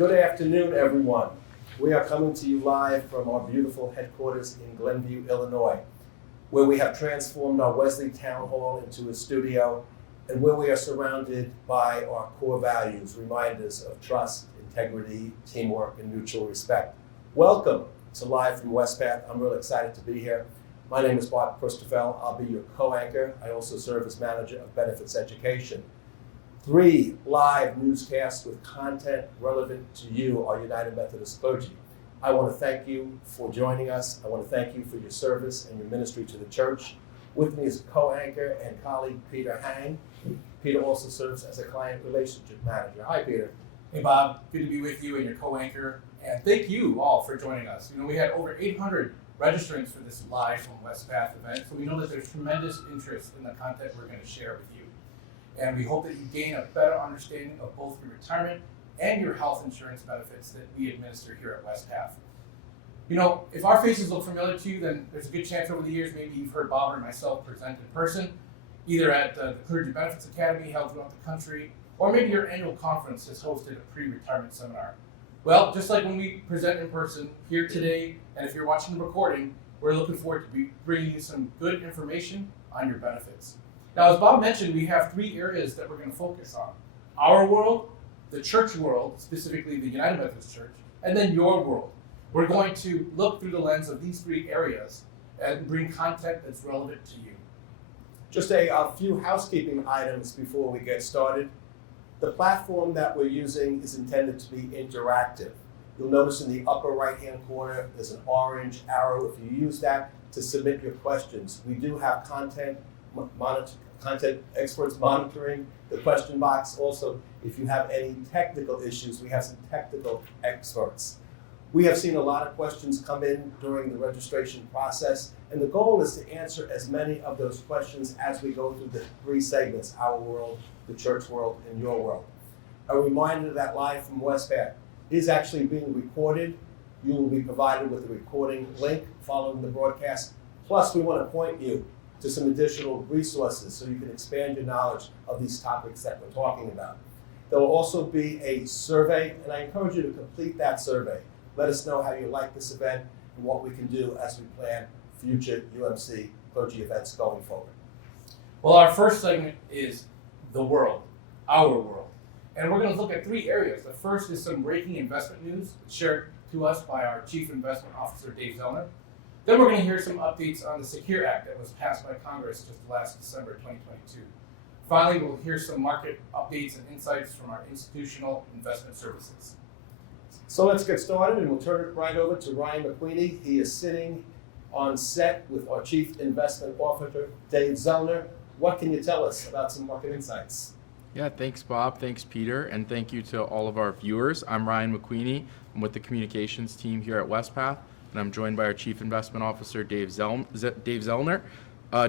Good afternoon, everyone. We are coming to you live from our beautiful headquarters in Glenview, Illinois, where we have transformed our Wesley Town Hall into a studio and where we are surrounded by our core values, reminders of trust, integrity, teamwork, and mutual respect. Welcome to Live from Wespath. I'm really excited to be here. My name is Bob Christoffel. I'll be your co-anchor. I also serve as manager of benefits education. 3 live newscasts with content relevant to you, our United Methodist clergy. I want to thank you for joining us. I want to thank you for your service and your ministry to the church. With me is co-anchor and colleague Peter Hang. Peter also serves as a client relationship manager. Hi, Peter. Hey, Bob. Good to be with you and your co-anchor. And thank you all for joining us. We had over 800 registrants for this live from Wespath event, so we know that there's tremendous interest in the content we're going to share with you. And we hope that you gain a better understanding of both your retirement and your health insurance benefits that we administer here at Wespath. If our faces look familiar to you, then there's a good chance over the years maybe you've heard Bob or myself present in person, either at the Clergy Benefits Academy held throughout the country, or maybe your annual conference has hosted a pre-retirement seminar. Well, just like when we present in person here today, and if you're watching the recording, we're looking forward to bringing you some good information on your benefits. Now, as Bob mentioned, we have 3 areas that we're going to focus on. Our world, the church world, specifically the United Methodist Church, and then your world. We're going to look through the lens of these 3 areas and bring content that's relevant to you. Just a few housekeeping items before we get started. The platform that we're using is intended to be interactive. You'll notice in the upper right-hand corner, there's an orange arrow. If you use that to submit your questions, we do have content experts monitoring the question box. Also, if you have any technical issues, we have some technical experts. We have seen a lot of questions come in during the registration process, and the goal is to answer as many of those questions as we go through the 3 segments: our world, the church world, and your world. A reminder that Live from Wespath is actually being recorded. You will be provided with a recording link following the broadcast. Plus, we want to point you to some additional resources so you can expand your knowledge of these topics that we're talking about. There will also be a survey, and I encourage you to complete that survey. Let us know how you like this event and what we can do as we plan future UMC clergy events going forward. Well, our first segment is the world, our world. And we're going to look at 3 areas. The first is some breaking investment news shared to us by our Chief Investment Officer, Dave Zellner. Then we're going to hear some updates on the Secure Act that was passed by Congress just last December 2022. Finally, we'll hear some market updates and insights from our institutional investment services. So let's get started, and we'll turn it right over to Ryan McQueenie. He is sitting on set with our Chief Investment Officer, Dave Zellner. What can you tell us about some market insights? Yeah, thanks, Bob. Thanks, Peter. And thank you to all of our viewers. I'm Ryan McQueenie. I'm with the communications team here at Wespath, and I'm joined by our Chief Investment Officer, Dave Zellner.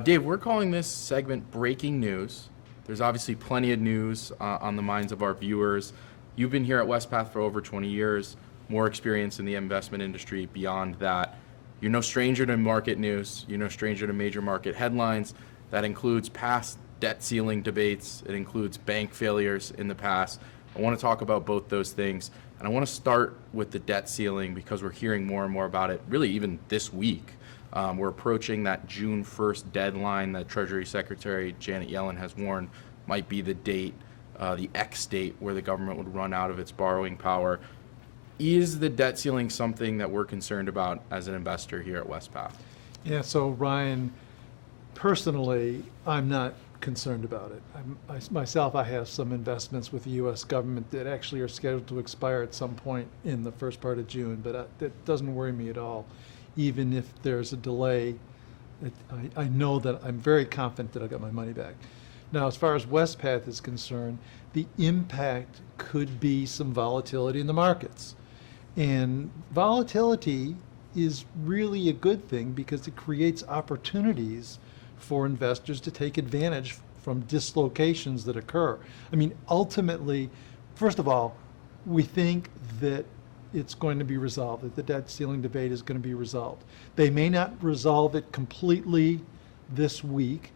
Dave, we're calling this segment Breaking News. There's obviously plenty of news on the minds of our viewers. You've been here at Wespath for over 20 years, more experience in the investment industry beyond that. You're no stranger to market news. You're no stranger to major market headlines. That includes past debt ceiling debates. It includes bank failures in the past. I want to talk about both those things. And I want to start with the debt ceiling because we're hearing more and more about it, really even this week. We're approaching that June 1st deadline that Treasury Secretary Janet Yellen has warned might be the date, the X date, where the government would run out of its borrowing power. Is the debt ceiling something that we're concerned about as an investor here at Wespath? Yeah, so Ryan, personally, I'm not concerned about it. I have some investments with the U.S. government that actually are scheduled to expire at some point in the first part of June, but that doesn't worry me at all. Even if there's a delay, I know that I'm very confident that I'll get my money back. Now, as far as Wespath is concerned, the impact could be some volatility in the markets. And volatility is really a good thing because it creates opportunities for investors to take advantage from dislocations that occur. I mean, ultimately, first of all, we think that it's going to be resolved, that the debt ceiling debate is going to be resolved. They may not resolve it completely this week.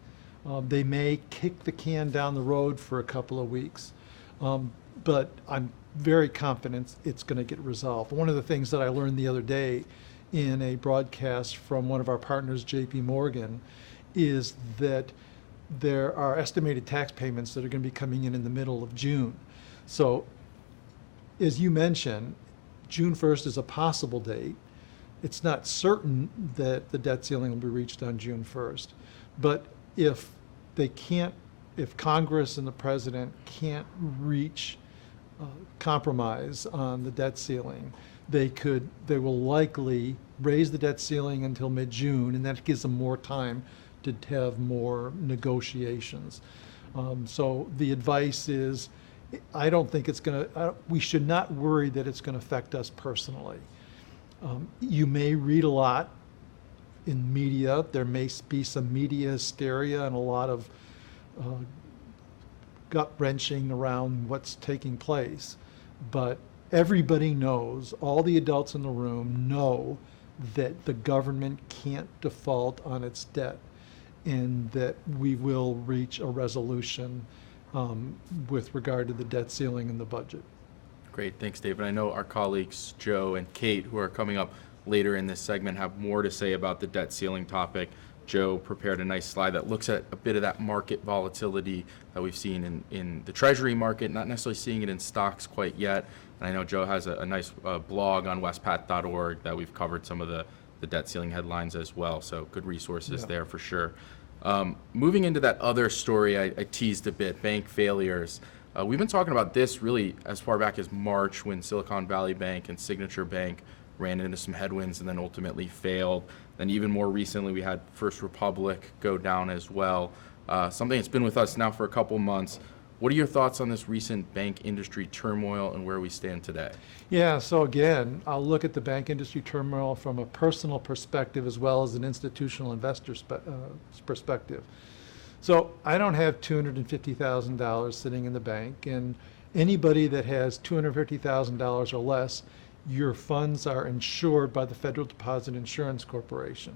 They may kick the can down the road for a couple of weeks. But I'm very confident it's going to get resolved. One of the things that I learned the other day in a broadcast from one of our partners, JP Morgan, is that there are estimated tax payments that are going to be coming in the middle of June. So, as you mentioned, June 1st is a possible date. It's not certain that the debt ceiling will be reached on June 1st. But if Congress and the president can't reach compromise on the debt ceiling, they will likely raise the debt ceiling until mid-June, and that gives them more time to have more negotiations. So the advice is, I don't think it's going to, we should not worry that it's going to affect us personally. You may read a lot in media. There may be some media hysteria and a lot of gut-wrenching around what's taking place. But everybody knows, all the adults in the room know that the government can't default on its debt, and that we will reach a resolution with regard to the debt ceiling and the budget. Great, thanks, David. I know our colleagues Joe and Kate, who are coming up later in this segment, have more to say about the debt ceiling topic. Joe prepared a nice slide that looks at a bit of that market volatility that we've seen in the Treasury market, not necessarily seeing it in stocks quite yet. And I know Joe has a nice blog on wespath.org that we've covered some of the debt ceiling headlines as well, so good resources there for sure. Moving into that other story I teased a bit, bank failures. We've been talking about this really as far back as March, when Silicon Valley Bank and Signature Bank ran into some headwinds and then ultimately failed. Then even more recently, we had First Republic go down as well. Something that's been with us now for a couple months. What are your thoughts on this recent bank industry turmoil and where we stand today? Yeah, so again, I'll look at the bank industry turmoil from a personal perspective as well as an institutional investor's perspective. So I don't have $250,000 sitting in the bank, and anybody that has $250,000 or less, your funds are insured by the Federal Deposit Insurance Corporation.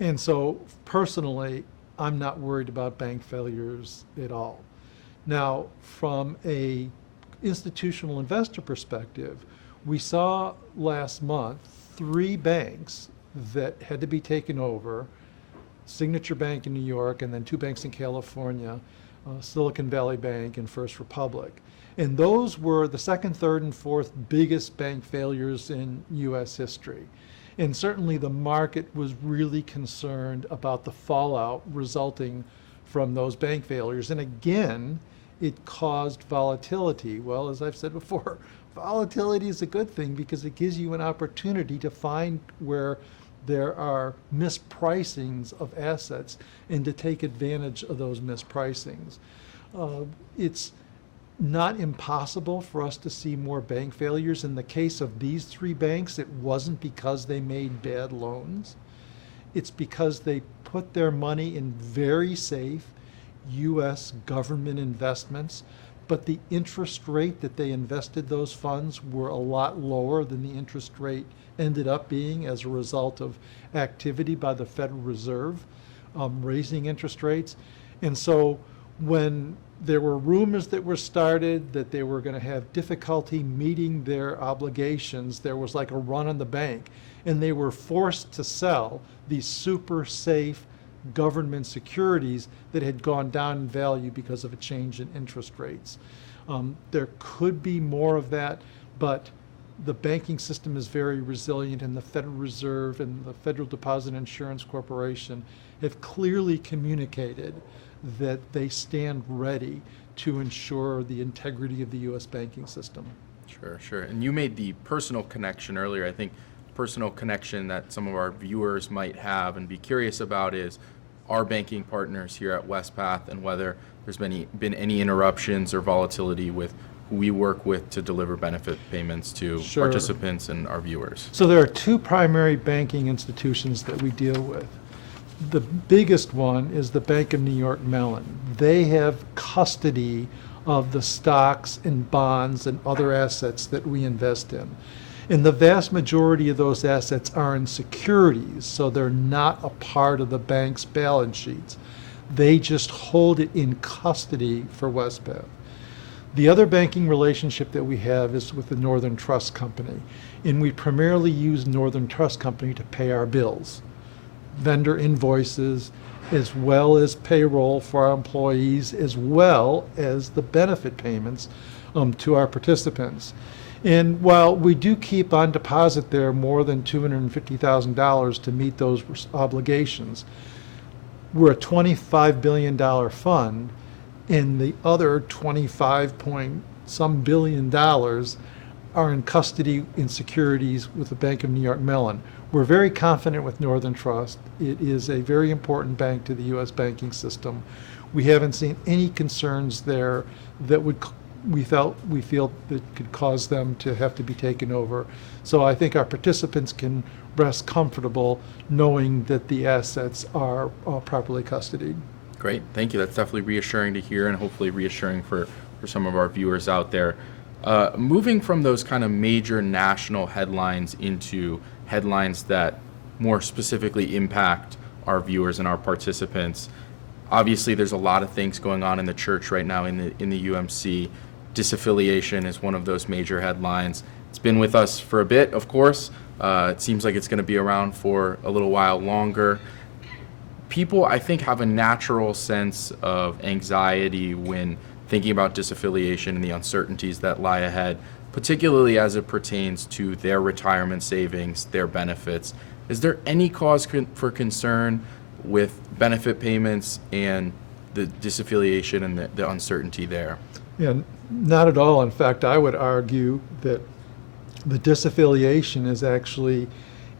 And so personally, I'm not worried about bank failures at all. Now, from a institutional investor perspective, we saw last month 3 banks that had to be taken over: Signature Bank in New York, and then 2 banks in California, Silicon Valley Bank and First Republic. And those were the second, third, and fourth biggest bank failures in U.S. history. And certainly the market was really concerned about the fallout resulting from those bank failures. And again, it caused volatility. Well, as I've said before, volatility is a good thing because it gives you an opportunity to find where there are mispricings of assets and to take advantage of those mispricings. It's not impossible for us to see more bank failures. In the case of these 3 banks, it wasn't because they made bad loans. It's because they put their money in very safe U.S. government investments, but the interest rate that they invested those funds were a lot lower than the interest rate ended up being as a result of activity by the Federal Reserve raising interest rates. And so when there were rumors that were started that they were going to have difficulty meeting their obligations, there was like a run on the bank, and they were forced to sell these super safe government securities that had gone down in value because of a change in interest rates. There could be more of that, but the banking system is very resilient, and the Federal Reserve and the Federal Deposit Insurance Corporation have clearly communicated that they stand ready to ensure the integrity of the U.S. banking system. Sure. And you made the personal connection earlier. I think personal connection that some of our viewers might have and be curious about is our banking partners here at Wespath, and whether there's been any interruptions or volatility with who we work with to deliver benefit payments to participants and our viewers. So there are 2 primary banking institutions that we deal with. The biggest one is the Bank of New York Mellon. They have custody of the stocks and bonds and other assets that we invest in. And the vast majority of those assets are in securities, so they're not a part of the bank's balance sheets. They just hold it in custody for Wespath. The other banking relationship that we have is with the Northern Trust Company, and we primarily use Northern Trust Company to pay our bills, vendor invoices, as well as payroll for our employees, as well as the benefit payments to our participants. And while we do keep on deposit there more than $250,000 to meet those obligations, we're a $25 billion fund, and the other 25 point some billion dollars are in custody in securities with the Bank of New York Mellon. We're very confident with Northern Trust. It is a very important bank to the U.S. banking system. We haven't seen any concerns there that we feel that could cause them to have to be taken over. So I think our participants can rest comfortable knowing that the assets are properly custodied. Great, thank you. That's definitely reassuring to hear, and hopefully reassuring for some of our viewers out there. Moving from those kind of major national headlines into headlines that more specifically impact our viewers and our participants. Obviously, there's a lot of things going on in the church right now in the UMC. Disaffiliation is one of those major headlines. It's been with us for a bit, of course. It seems like it's going to be around for a little while longer. People, I think, have a natural sense of anxiety when thinking about disaffiliation and the uncertainties that lie ahead, particularly as it pertains to their retirement savings, their benefits. Is there any cause for concern with benefit payments and the disaffiliation and the uncertainty there? Yeah, not at all. In fact, I would argue that the disaffiliation is actually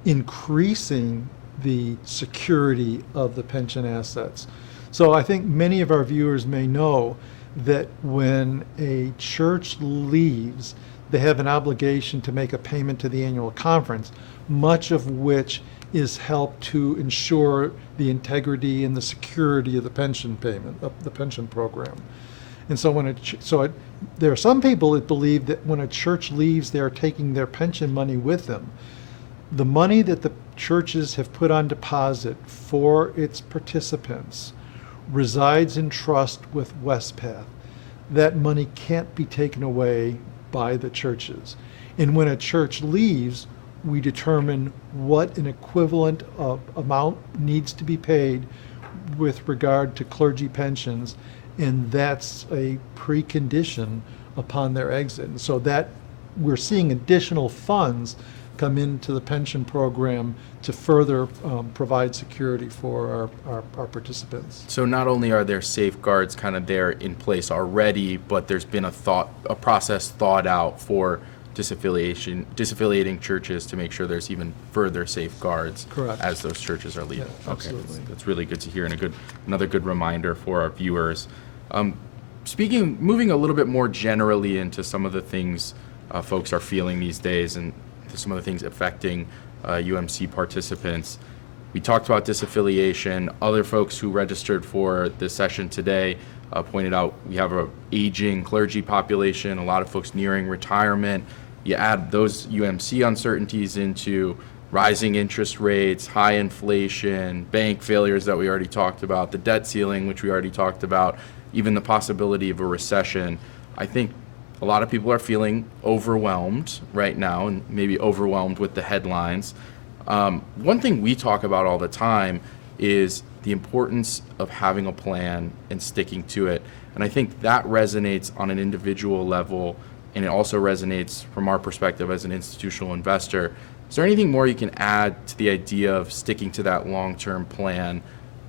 increasing the security of the pension assets. So I think many of our viewers may know that when a church leaves, they have an obligation to make a payment to the annual conference, much of which is helped to ensure the integrity and the security of the pension payment, of the pension program. And so there are some people that believe that when a church leaves, they're taking their pension money with them. The money that the churches have put on deposit for its participants resides in trust with Wespath. That money can't be taken away by the churches. And when a church leaves, we determine what an equivalent of amount needs to be paid with regard to clergy pensions, and that's a precondition upon their exit. And so that we're seeing additional funds come into the pension program to further provide security for our participants. So not only are there safeguards kind of there in place already, but there's been a process thought out for disaffiliating churches to make sure there's even further safeguards. Correct. As those churches are leaving. Yeah, absolutely. Okay, that's really good to hear, and another good reminder for our viewers. Moving a little bit more generally into some of the things folks are feeling these days, and some of the things affecting UMC participants. We talked about disaffiliation. Other folks who registered for this session today pointed out we have an aging clergy population, a lot of folks nearing retirement. You add those UMC uncertainties into rising interest rates, high inflation, bank failures that we already talked about, the debt ceiling, which we already talked about, even the possibility of a recession. I think a lot of people are feeling overwhelmed right now, and maybe overwhelmed with the headlines. One thing we talk about all the time is the importance of having a plan and sticking to it. And I think that resonates on an individual level, and it also resonates from our perspective as an institutional investor. Is there anything more you can add to the idea of sticking to that long-term plan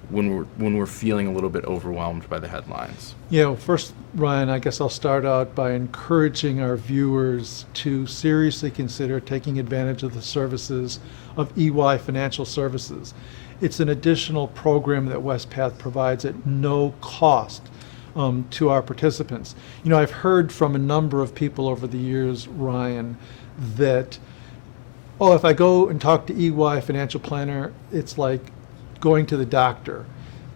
when we're feeling a little bit overwhelmed by the headlines? First, Ryan, I guess I'll start out by encouraging our viewers to seriously consider taking advantage of the services of EY Financial Services. It's an additional program that Wespath provides at no cost to our participants. I've heard from a number of people over the years, Ryan, that, if I go and talk to EY Financial Planner, it's like going to the doctor.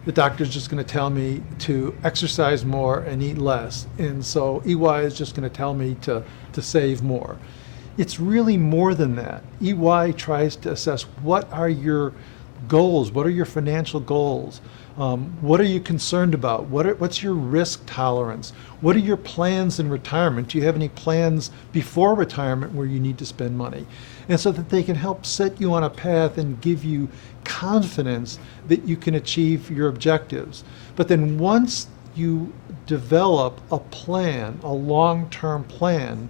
The doctor's just going to tell me to exercise more and eat less. And so EY is just going to tell me to save more. It's really more than that. EY tries to assess what are your goals. What are your financial goals? What are you concerned about? What's your risk tolerance? What are your plans in retirement? Do you have any plans before retirement where you need to spend money? And so that they can help set you on a path and give you confidence that you can achieve your objectives. But then once you develop a plan, a long-term plan,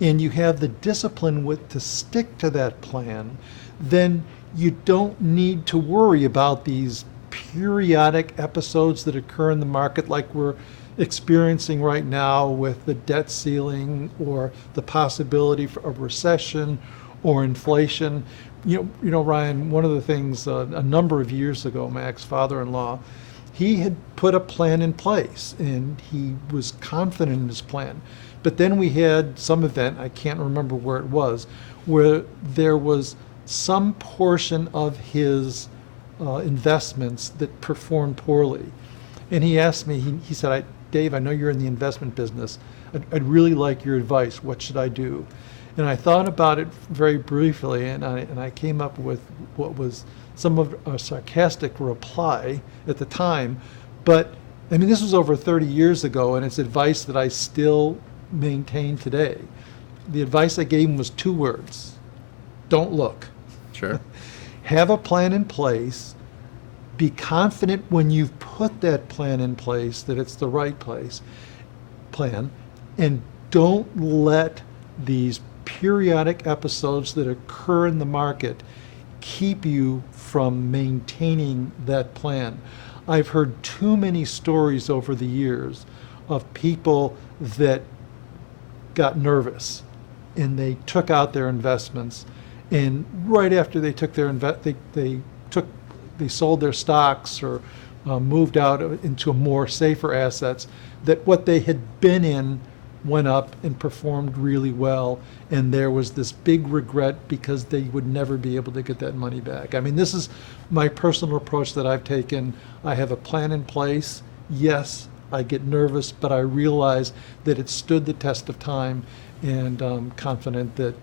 and you have the discipline to stick to that plan, then you don't need to worry about these periodic episodes that occur in the market like we're experiencing right now with the debt ceiling or the possibility for a recession or inflation. You know, Ryan, one of the things a number of years ago, Mac's father-in-law, he had put a plan in place and he was confident in his plan. But then we had some event, I can't remember where it was, where there was some portion of his investments that performed poorly. And he asked me, he said, Dave, I know you're in the investment business. I'd really like your advice. What should I do? And I thought about it very briefly, and I came up with what was some of a sarcastic reply at the time. But, I mean, this was over 30 years ago, and it's advice that I still maintain today. The advice I gave him was 2 words. Don't look. Sure. Have a plan in place. Be confident when you've put that plan in place that it's the right plan, and don't let these periodic episodes that occur in the market keep you from maintaining that plan. I've heard too many stories over the years of people that got nervous and they took out their investments, and right after they took their they sold their stocks or moved out into more safer assets, that what they had been in went up and performed really well, and there was this big regret because they would never be able to get that money back. I mean, this is my personal approach that I've taken. I have a plan in place. Yes, I get nervous, but I realize that it stood the test of time, and I'm confident that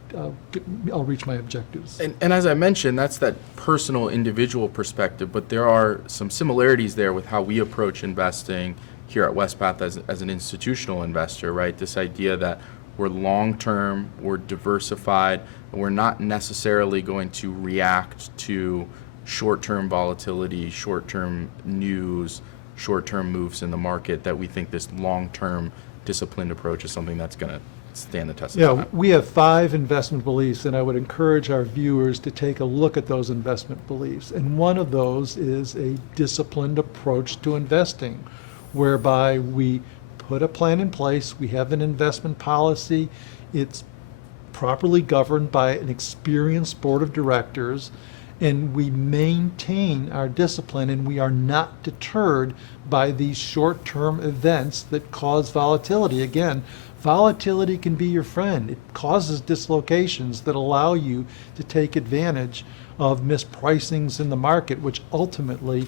I'll reach my objectives. And as I mentioned, that's that personal, individual perspective, but there are some similarities there with how we approach investing here at Wespath as an institutional investor, right? This idea that we're long-term, we're diversified, and we're not necessarily going to react to short-term volatility, short-term news, short-term moves in the market, that we think this long-term disciplined approach is something that's going to stand the test of time. Yeah, we have 5 investment beliefs, and I would encourage our viewers to take a look at those investment beliefs. And one of those is a disciplined approach to investing, whereby we put a plan in place, we have an investment policy, it's properly governed by an experienced board of directors, and we maintain our discipline, and we are not deterred by these short-term events that cause volatility. Again, volatility can be your friend. It causes dislocations that allow you to take advantage of mispricings in the market, which ultimately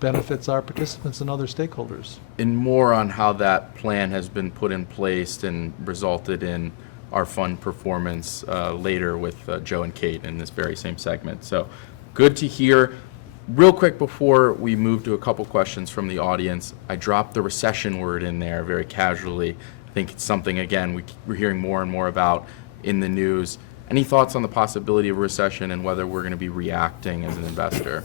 benefits our participants and other stakeholders. And more on how that plan has been put in place and resulted in our fund performance later with Joe and Kate in this very same segment. So good to hear. Real quick before we move to a couple questions from the audience, I dropped the recession word in there very casually. I think it's something, again, we're hearing more and more about in the news. Any thoughts on the possibility of a recession and whether we're going to be reacting as an investor?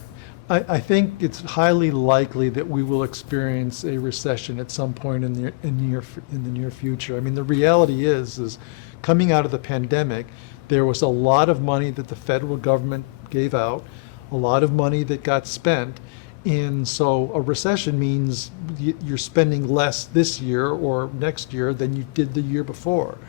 I think it's highly likely that we will experience a recession at some point in the near future. I mean, the reality is coming out of the pandemic, there was a lot of money that the federal government gave out, a lot of money that got spent, and so a recession means you're spending less this year or next year than you did the year before.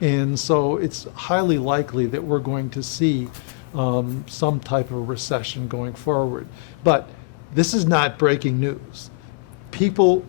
And so it's highly likely that we're going to see some type of recession going forward. But this is not breaking news. People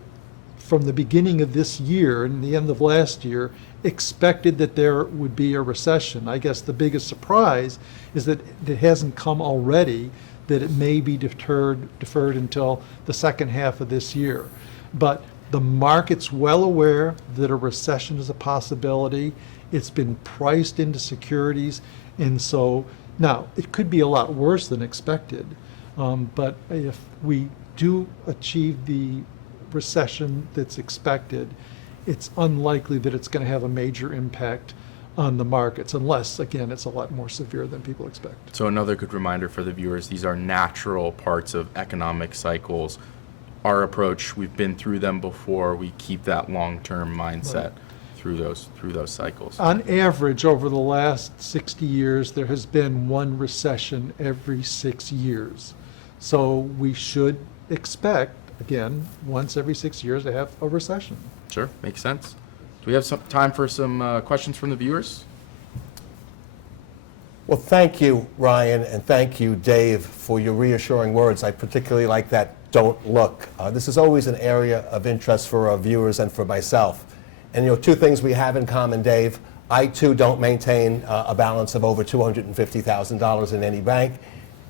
from the beginning of this year and the end of last year expected that there would be a recession. I guess the biggest surprise is that it hasn't come already, that it may be deferred until the second half of this year. But the market's well aware that a recession is a possibility. It's been priced into securities, and so Now, it could be a lot worse than expected, but if we do achieve the recession that's expected, it's unlikely that it's going to have a major impact on the markets, unless, again, it's a lot more severe than people expect. So another good reminder for the viewers, these are natural parts of economic cycles. Our approach, we've been through them before. We keep that long-term mindset through those cycles. On average, over the last 60 years, there has been one recession every 6 years. So we should expect, again, once every 6 years to have a recession. Sure, makes sense. Do we have some time for some questions from the viewers? Well, thank you, Ryan, and thank you, Dave, for your reassuring words. I particularly like that, don't look. This is always an area of interest for our viewers and for myself. And, two things we have in common, Dave. I, too, don't maintain a balance of over $250,000 in any bank.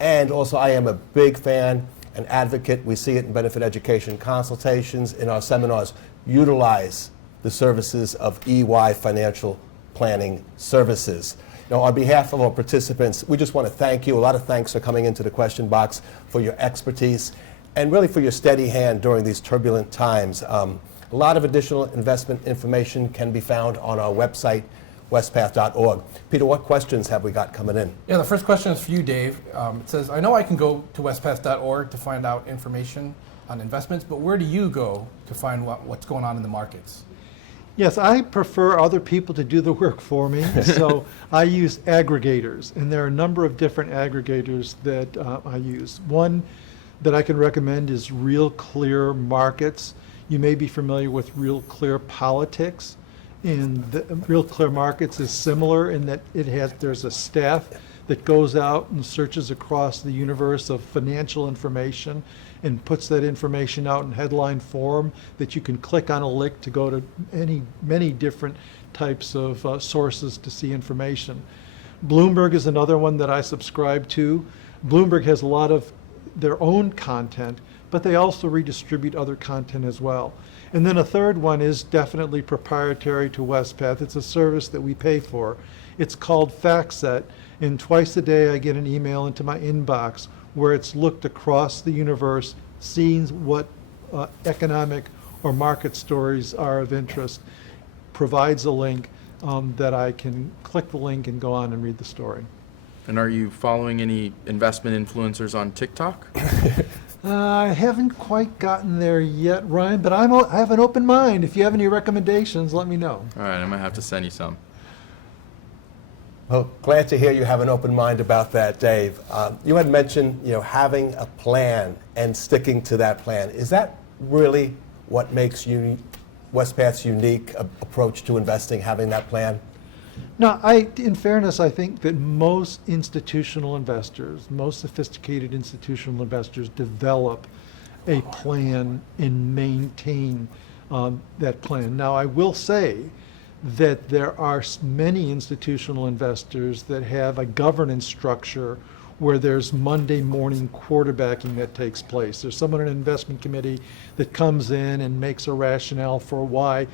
And also, I am a big fan and advocate. We see it in benefit education consultations, in our seminars. Utilize the services of EY Financial Planning Services. On behalf of our participants, we just want to thank you. A lot of thanks for coming into the question box, for your expertise, and really for your steady hand during these turbulent times. A lot of additional investment information can be found on our website, wespath.org. Peter, what questions have we got coming in? Yeah, the first question is for you, Dave. It says, I know I can go to wespath.org to find out information on investments, but where do you go to find what's going on in the markets? Yes, I prefer other people to do the work for me, so I use aggregators, and there are a number of different aggregators that I use. One that I can recommend is Real Clear Markets. You may be familiar with Real Clear Politics, and Real Clear Markets is similar in that there's a staff that goes out and searches across the universe of financial information and puts that information out in headline form that you can click on a link to go to many different types of sources to see information. Bloomberg is another one that I subscribe to. Bloomberg has a lot of their own content, but they also redistribute other content as well. And then a third one is definitely proprietary to Wespath. It's a service that we pay for. It's called FactSet, and twice a day I get an email into my inbox where it's looked across the universe, seeing what economic or market stories are of interest, provides a link that I can click the link and go on and read the story. And are you following any investment influencers on TikTok? I haven't quite gotten there yet, Ryan, but I have an open mind. If you have any recommendations, let me know. All right, I might have to send you some. Well, glad to hear you have an open mind about that, Dave. You had mentioned, having a plan and sticking to that plan. Is that really what makes Wespath's unique approach to investing, having that plan? No, in fairness, I think that most institutional investors, most sophisticated institutional investors, develop a plan and maintain that plan. Now, I will say that there are many institutional investors that have a governance structure where there's Monday morning quarterbacking that takes place. There's someone in an investment committee that comes in and makes a rationale for why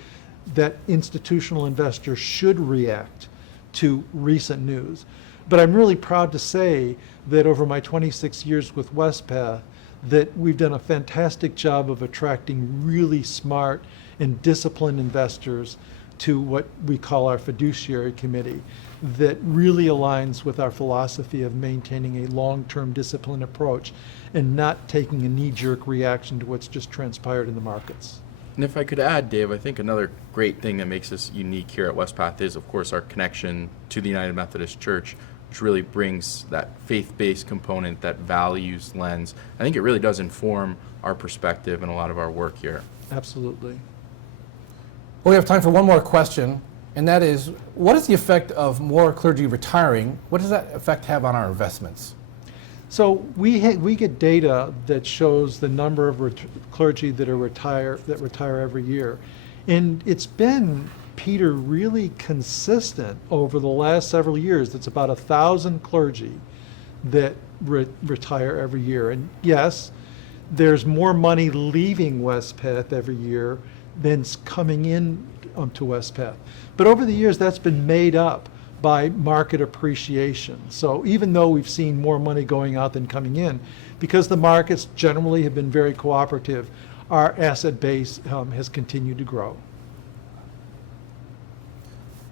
that institutional investor should react to recent news. But I'm really proud to say that over my 26 years with Wespath, that we've done a fantastic job of attracting really smart and disciplined investors to what we call our fiduciary committee, that really aligns with our philosophy of maintaining a long-term disciplined approach and not taking a knee-jerk reaction to what's just transpired in the markets. And if I could add, Dave, I think another great thing that makes us unique here at Wespath is, of course, our connection to the United Methodist Church, which really brings that faith-based component, that values lens. I think it really does inform our perspective and a lot of our work here. Absolutely. Well, we have time for one more question, and that is, what is the effect of more clergy retiring? What does that effect have on our investments? So we get data that shows the number of clergy that retire every year, and it's been, Peter, really consistent over the last several years. It's about 1,000 clergy that retire every year, and yes, there's more money leaving Wespath every year than's coming in to Wespath. But over the years, that's been made up by market appreciation. So even though we've seen more money going out than coming in, because the markets generally have been very cooperative, our asset base has continued to grow.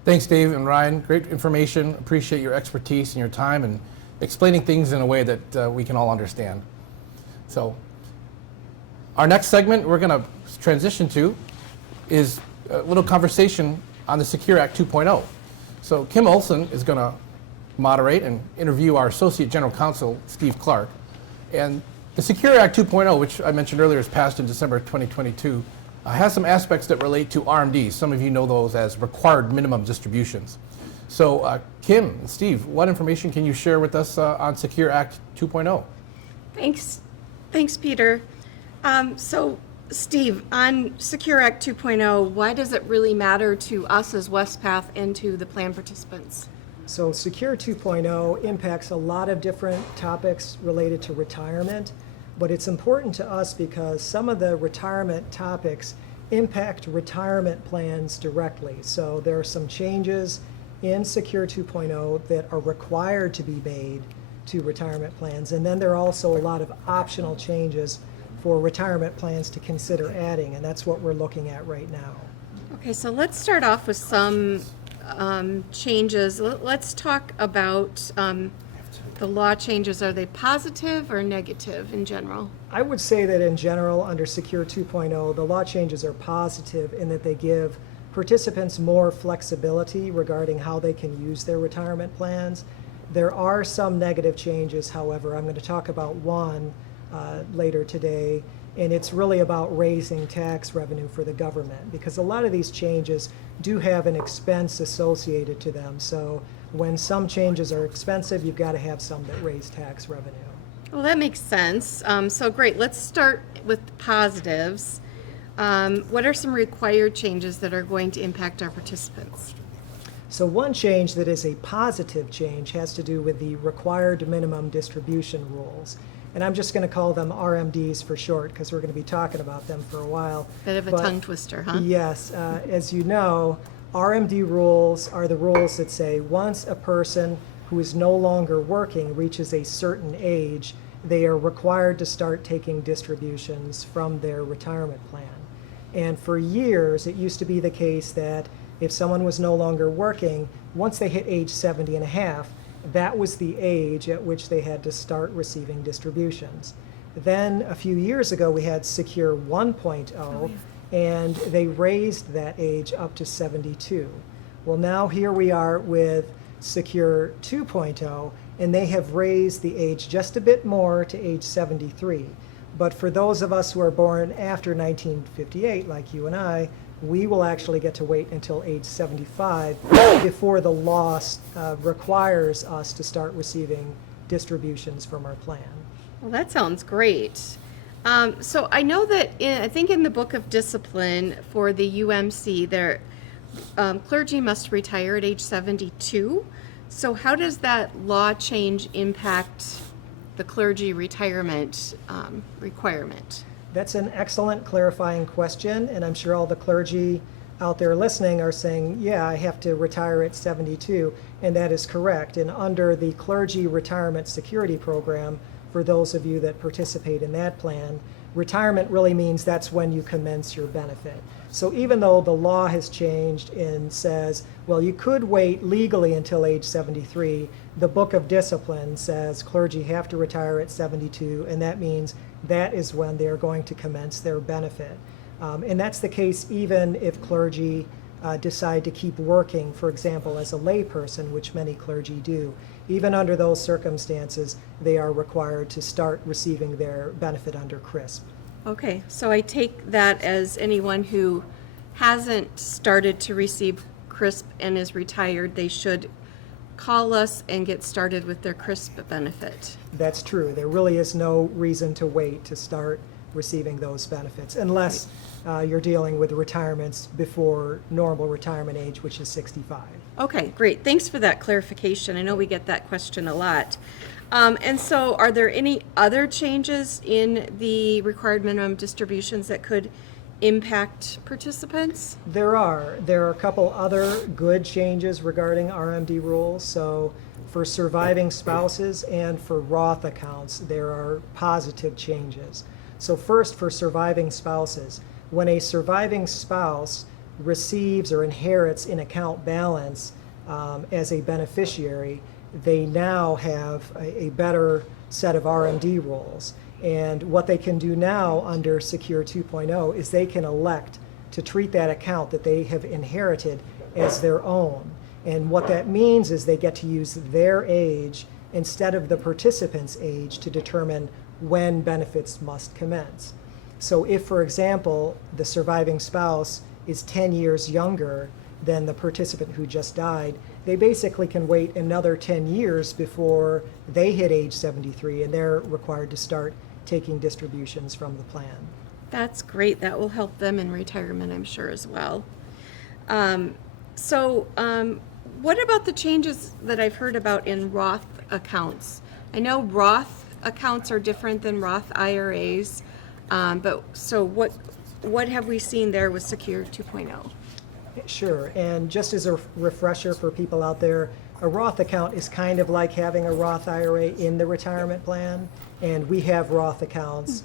Thanks, Dave and Ryan. Great information. Appreciate your expertise and your time and explaining things in a way that we can all understand. So our next segment we're going to transition to is a little conversation on the Secure Act 2.0. So Kim Olson is going to moderate and interview our Associate General Counsel, Steve Clark. And the Secure Act 2.0, which I mentioned earlier, is passed in December 2022, has some aspects that relate to RMDs. Some of you know those as required minimum distributions. So Kim and Steve, what information can you share with us on Secure Act 2.0? Thanks, Peter. So Steve, on Secure Act 2.0, why does it really matter to us as Wespath and to the plan participants? So Secure 2.0 impacts a lot of different topics related to retirement, but it's important to us because some of the retirement topics impact retirement plans directly. So there are some changes in Secure 2.0 that are required to be made to retirement plans, and then there are also a lot of optional changes for retirement plans to consider adding, and that's what we're looking at right now. Okay, so let's start off with some changes. Let's talk about the law changes. Are they positive or negative in general? I would say that in general, under Secure 2.0, the law changes are positive in that they give participants more flexibility regarding how they can use their retirement plans. There are some negative changes, however. I'm going to talk about one later today, and it's really about raising tax revenue for the government, because a lot of these changes do have an expense associated to them. So when some changes are expensive, you've got to have some that raise tax revenue. Well, that makes sense. So great. Let's start with positives. What are some required changes that are going to impact our participants? So one change that is a positive change has to do with the required minimum distribution rules. And I'm just going to call them RMDs for short because we're going to be talking about them for a while. Bit of a tongue twister, huh? Yes. As you know, RMD rules are the rules that say once a person who is no longer working reaches a certain age, they are required to start taking distributions from their retirement plan. And for years, it used to be the case that if someone was no longer working, once they hit age 70 and a half, that was the age at which they had to start receiving distributions. Then a few years ago, we had Secure 1.0, and they raised that age up to 72. Well, now here we are with Secure 2.0, and they have raised the age just a bit more to age 73. But for those of us who are born after 1958, like you and I, we will actually get to wait until age 75 before the law requires us to start receiving distributions from our plan. Well, that sounds great. So I know that I think in the Book of Discipline for the UMC, their clergy must retire at age 72. So how does that law change impact the clergy retirement requirement? That's an excellent clarifying question, and I'm sure all the clergy out there listening are saying, yeah, I have to retire at 72, and that is correct. And under the Clergy Retirement Security Program, for those of you that participate in that plan, retirement really means that's when you commence your benefit. So even though the law has changed and says, well, you could wait legally until age 73, the Book of Discipline says clergy have to retire at 72, and that means that is when they're going to commence their benefit. And that's the case even if clergy decide to keep working, for example, as a layperson, which many clergy do. Even under those circumstances, they are required to start receiving their benefit under CRISP. Okay, so I take that as anyone who hasn't started to receive CRISP and is retired, they should call us and get started with their CRISP benefit. That's true. There really is no reason to wait to start receiving those benefits unless you're dealing with retirements before normal retirement age, which is 65. Okay, great. Thanks for that clarification. I know we get that question a lot. And so are there any other changes in the required minimum distributions that could impact participants? There are a couple other good changes regarding RMD rules. So for surviving spouses and for Roth accounts, there are positive changes. So first, for surviving spouses, when a surviving spouse receives or inherits an account balance as a beneficiary, they now have a better set of RMD rules. And what they can do now under Secure 2.0 is they can elect to treat that account that they have inherited as their own. And what that means is they get to use their age instead of the participant's age to determine when benefits must commence. So if, for example, the surviving spouse is 10 years younger than the participant who just died, they basically can wait another 10 years before they hit age 73 and they're required to start taking distributions from the plan. That's great. That will help them in retirement, I'm sure, as well. What about the changes that I've heard about in Roth accounts? I know Roth accounts are different than Roth IRAs, what have we seen there with Secure 2.0? Sure, and just as a refresher for people out there, a Roth account is kind of like having a Roth IRA in the retirement plan, and we have Roth accounts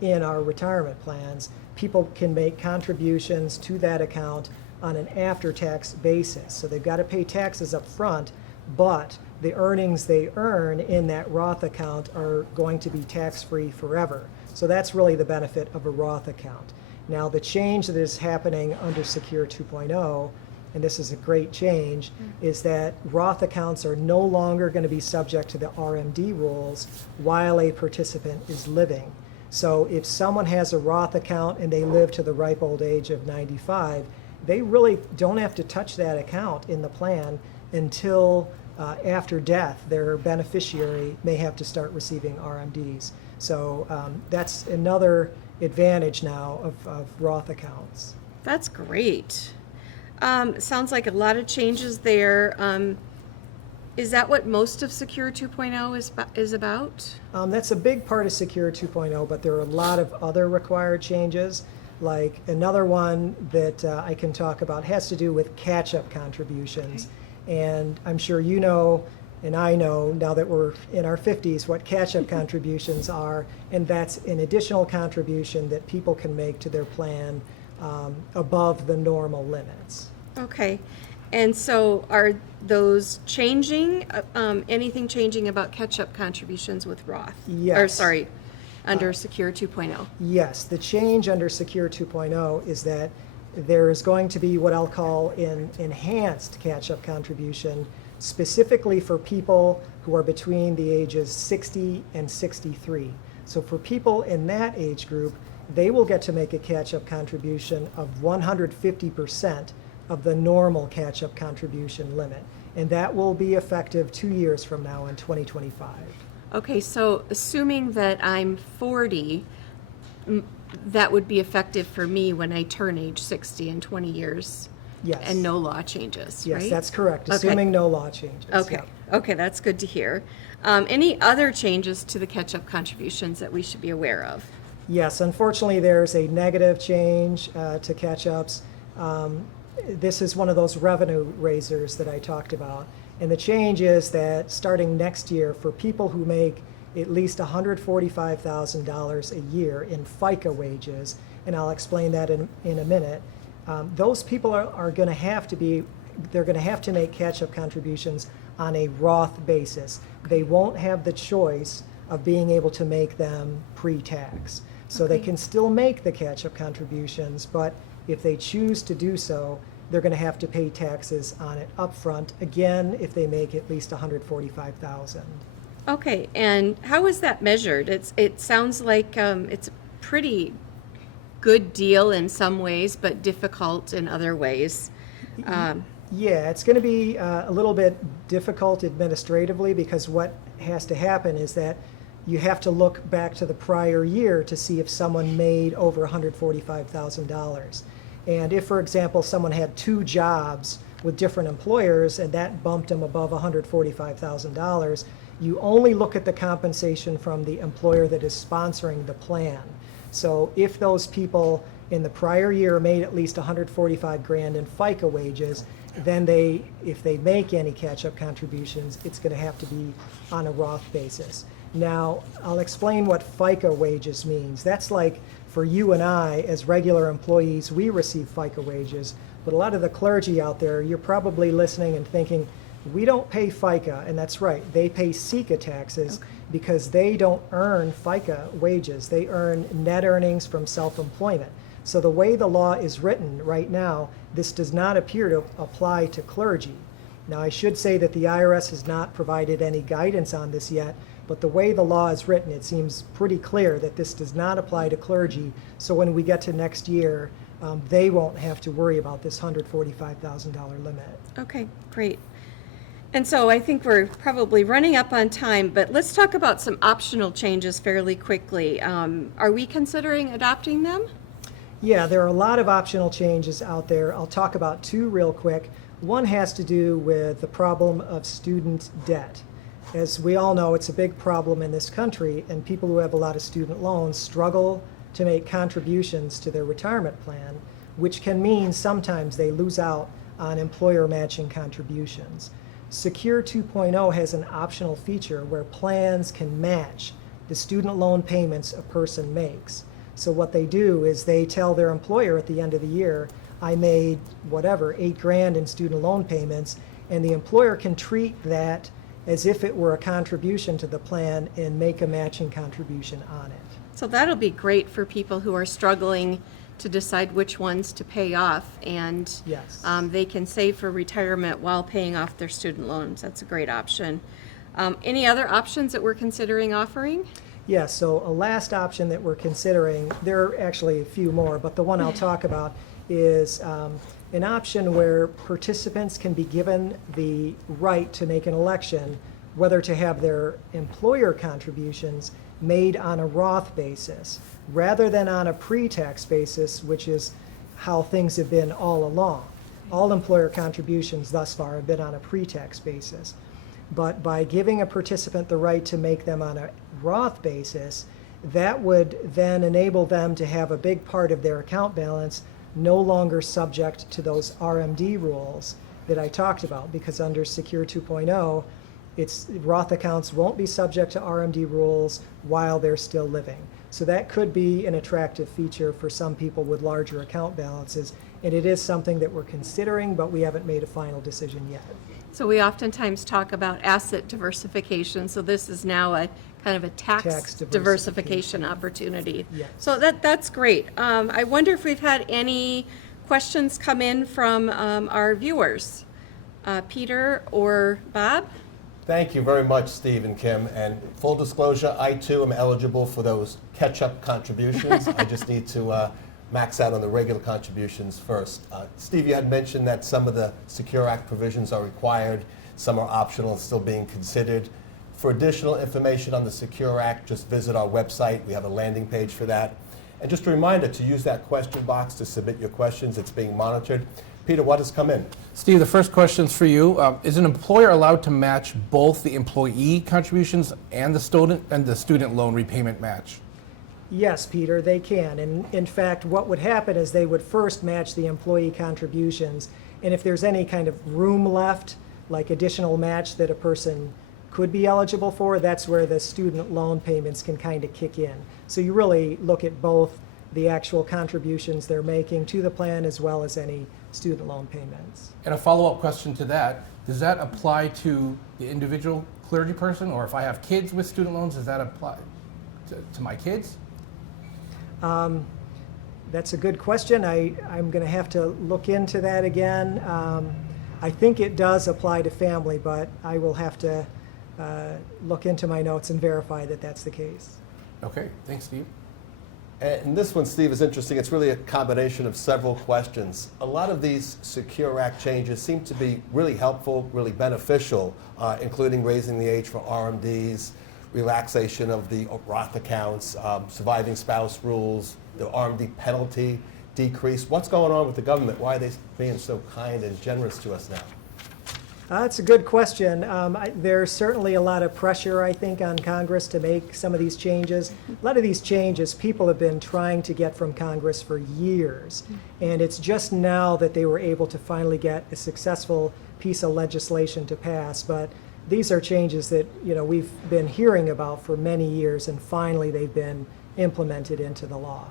in our retirement plans. People can make contributions to that account on an after-tax basis. So they've got to pay taxes up front, but the earnings they earn in that Roth account are going to be tax-free forever. So that's really the benefit of a Roth account. Now, the change that is happening under Secure 2.0, and this is a great change, is that Roth accounts are no longer going to be subject to the RMD rules while a participant is living. So if someone has a Roth account and they live to the ripe old age of 95, they really don't have to touch that account in the plan until after death. Their beneficiary may have to start receiving RMDs. So that's another advantage now of Roth accounts. That's great. Sounds like a lot of changes there. Is that what most of Secure 2.0 is about? That's a big part of Secure 2.0, but there are a lot of other required changes. Like another one that I can talk about has to do with catch-up contributions. Okay. And I'm sure you know, and I know now that we're in our 50s, what catch-up contributions are, and that's an additional contribution that people can make to their plan above the normal limits. Okay. And so are those changing, anything changing about catch-up contributions with Roth? Yes. Or sorry, under Secure 2.0? Yes, the change under Secure 2.0 is that there is going to be what I'll call an enhanced catch-up contribution specifically for people who are between the ages 60 and 63. So for people in that age group, they will get to make a catch-up contribution of 150% of the normal catch-up contribution limit. And that will be effective 2 years from now in 2025. Okay, so assuming that I'm 40, that would be effective for me when I turn age 60 in 20 years? Yes. And no law changes, right? Yes, that's correct, assuming no law changes. Okay, Yeah. okay, that's good to hear. Any other changes to the catch-up contributions that we should be aware of? Yes, unfortunately, there's a negative change to catch-ups. This is one of those revenue raisers that I talked about. And the change is that starting next year, for people who make at least $145,000 a year in FICA wages, and I'll explain that in a minute, those people are going to have to make catch-up contributions on a Roth basis. They won't have the choice of being able to make them pre-tax. So they can still make the catch-up contributions, but if they choose to do so, they're going to have to pay taxes on it upfront, again, if they make at least $145,000. Okay, and how is that measured? It sounds like it's a pretty good deal in some ways, but difficult in other ways. Yeah, it's going to be a little bit difficult administratively because what has to happen is that you have to look back to the prior year to see if someone made over $145,000. And if, for example, someone had 2 jobs with different employers and that bumped them above $145,000, you only look at the compensation from the employer that is sponsoring the plan. So if those people in the prior year made at least 145 grand in FICA wages, then if they make any catch-up contributions, it's going to have to be on a Roth basis. Now, I'll explain what FICA wages means. That's like for you and I, as regular employees, we receive FICA wages, but a lot of the clergy out there, you're probably listening and thinking, we don't pay FICA, and that's right, they pay SECA taxes because they don't earn FICA wages. They earn net earnings from self-employment. So the way the law is written right now, this does not appear to apply to clergy. Now, I should say that the IRS has not provided any guidance on this yet, but the way the law is written, it seems pretty clear that this does not apply to clergy. So when we get to next year, they won't have to worry about this $145,000 limit. Okay, great. And so I think we're probably running up on time, but let's talk about some optional changes fairly quickly. Are we considering adopting them? Yeah, there are a lot of optional changes out there. I'll talk about two real quick. One has to do with the problem of student debt. As we all know, it's a big problem in this country, and people who have a lot of student loans struggle to make contributions to their retirement plan, which can mean sometimes they lose out on employer matching contributions. Secure 2.0 has an optional feature where plans can match the student loan payments a person makes. So what they do is they tell their employer at the end of the year, I made whatever, 8 grand in student loan payments, and the employer can treat that as if it were a contribution to the plan and make a matching contribution on it. So that'll be great for people who are struggling to decide which ones to pay off, and Yes. they can save for retirement while paying off their student loans. That's a great option. Any other options that we're considering offering? Yeah, so a last option that we're considering, there are actually a few more, but the one I'll talk about is an option where participants can be given the right to make an election whether to have their employer contributions made on a Roth basis rather than on a pre-tax basis, which is how things have been all along. All employer contributions thus far have been on a pre-tax basis. But by giving a participant the right to make them on a Roth basis, that would then enable them to have a big part of their account balance no longer subject to those RMD rules that I talked about, because under Secure 2.0, Roth accounts won't be subject to RMD rules while they're still living. So that could be an attractive feature for some people with larger account balances, and it is something that we're considering, but we haven't made a final decision yet. So we oftentimes talk about asset diversification, so this is now a kind of a tax Diversification diversification opportunity. Yes. So that's great. I wonder if we've had any questions come in from our viewers. Peter or Bob? Thank you very much, Steve and Kim. And full disclosure, I too am eligible for those catch-up contributions. I just need to max out on the regular contributions first. Steve, you had mentioned that some of the Secure Act provisions are required, some are optional and still being considered. For additional information on the Secure Act, just visit our website. We have a landing page for that. And just a reminder to use that question box to submit your questions. It's being monitored. Peter, what has come in? Steve, the first question's for you. Is an employer allowed to match both the employee contributions and the student loan repayment match? Yes, Peter, they can. And in fact, what would happen is they would first match the employee contributions. And if there's any kind of room left, like additional match that a person could be eligible for, that's where the student loan payments can kind of kick in. So you really look at both the actual contributions they're making to the plan as well as any student loan payments. And a follow-up question to that, does that apply to the individual clergy person, or if I have kids with student loans, does that apply to my kids? That's a good question. I'm going to have to look into that again. I think it does apply to family, but I will have to look into my notes and verify that that's the case. Okay, thanks, Steve. And this one, Steve, is interesting. It's really a combination of several questions. A lot of these Secure Act changes seem to be really helpful, really beneficial, including raising the age for RMDs, relaxation of the Roth accounts, surviving spouse rules, the RMD penalty decrease. What's going on with the government? Why are they being so kind and generous to us now? That's a good question. There's certainly a lot of pressure, I think, on Congress to make some of these changes. A lot of these changes people have been trying to get from Congress for years. And it's just now that they were able to finally get a successful piece of legislation to pass. But these are changes that, we've been hearing about for many years, and finally they've been implemented into the law.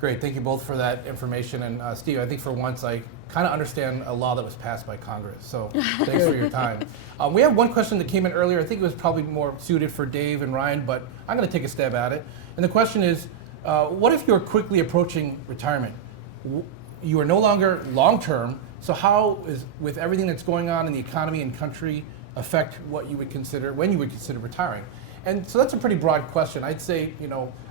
Great, thank you both for that information. And Steve, I think for once I kind of understand a law that was passed by Congress. So thanks for your time. We have one question that came in earlier. I think it was probably more suited for Dave and Ryan, but I'm going to take a stab at it. And the question is, what if you're quickly approaching retirement? You are no longer long-term, so how is, with everything that's going on in the economy and country, affect what you would consider, when you would consider retiring? And so that's a pretty broad question. I'd say,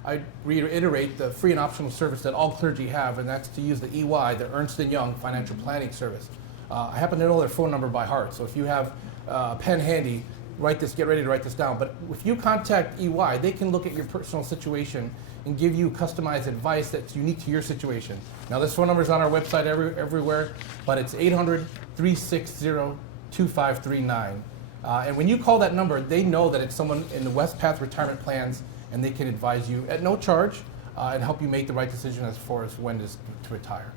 I'd reiterate the free and optional service that all clergy have, and that's to use the EY, the Ernst & Young Financial Planning Service. I happen to know their phone number by heart, so if you have a pen handy, get ready to write this down. But if you contact EY, they can look at your personal situation and give you customized advice that's unique to your situation. Now, this phone number is on our website everywhere, but it's 800-360-2539. And when you call that number, they know that it's someone in the Wespath retirement plans, and they can advise you at no charge and help you make the right decision as far as when to retire.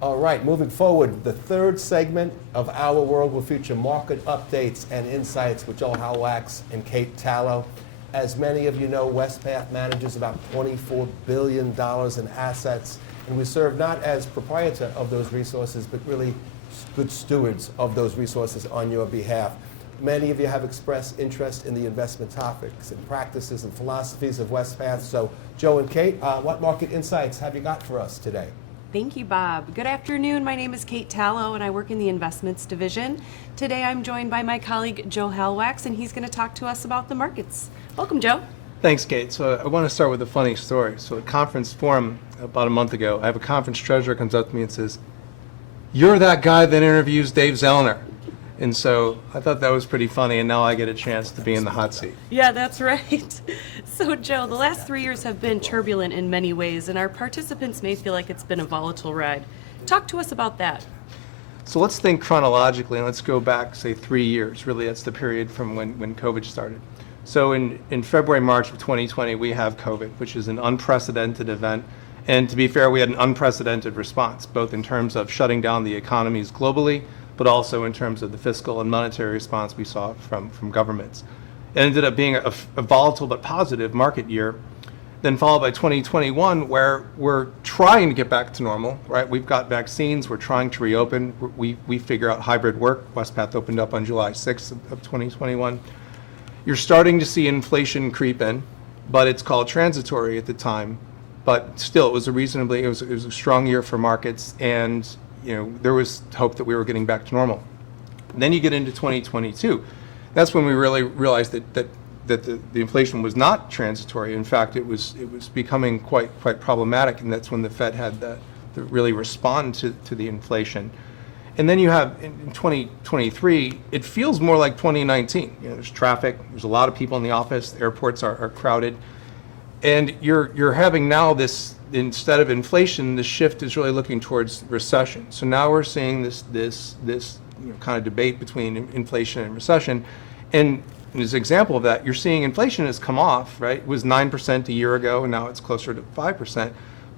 All right, moving forward, the third segment of Our World will feature market updates and insights with Joe Halwax and Kate Tallow. As many of you know, Wespath manages about $24 billion in assets, and we serve not as proprietor of those resources, but really good stewards of those resources on your behalf. Many of you have expressed interest in the investment topics and practices and philosophies of Wespath. So, Joe and Kate, what market insights have you got for us today? Thank you, Bob. Good afternoon. My name is Kate Tallow, and I work in the investments division. Today, I'm joined by my colleague, Joe Halwax, and he's going to talk to us about the markets. Welcome, Joe. Thanks, Kate. So I want to start with a funny story. So at conference forum about a month ago, I have a conference treasurer comes up to me and says, "You're that guy that interviews Dave Zellner." And so I thought that was pretty funny, and now I get a chance to be in the hot seat. Yeah, that's right. So, Joe, the last 3 years have been turbulent in many ways, and our participants may feel like it's been a volatile ride. Talk to us about that. So let's think chronologically, and let's go back, say, 3 years. Really, that's the period from when COVID started. So in February, March of 2020, we have COVID, which is an unprecedented event. And to be fair, we had an unprecedented response, both in terms of shutting down the economies globally, but also in terms of the fiscal and monetary response we saw from governments. It ended up being a volatile but positive market year, then followed by 2021, where we're trying to get back to normal, right? We've got vaccines, we're trying to reopen, we figure out hybrid work. Wespath opened up on July 6th of 2021. You're starting to see inflation creep in, but it's called transitory at the time. But still, it was a strong year for markets, and there was hope that we were getting back to normal. And then you get into 2022. That's when we really realized that the inflation was not transitory. In fact, it was becoming quite problematic, and that's when the Fed had to really respond to the inflation. And then you have in 2023, it feels more like 2019. There's traffic, there's a lot of people in the office, airports are crowded, and you're having now this, instead of inflation, the shift is really looking towards recession. So now we're seeing this kind of debate between inflation and recession. And as an example of that, you're seeing inflation has come off, right? It was 9% a year ago, and now it's closer to 5%.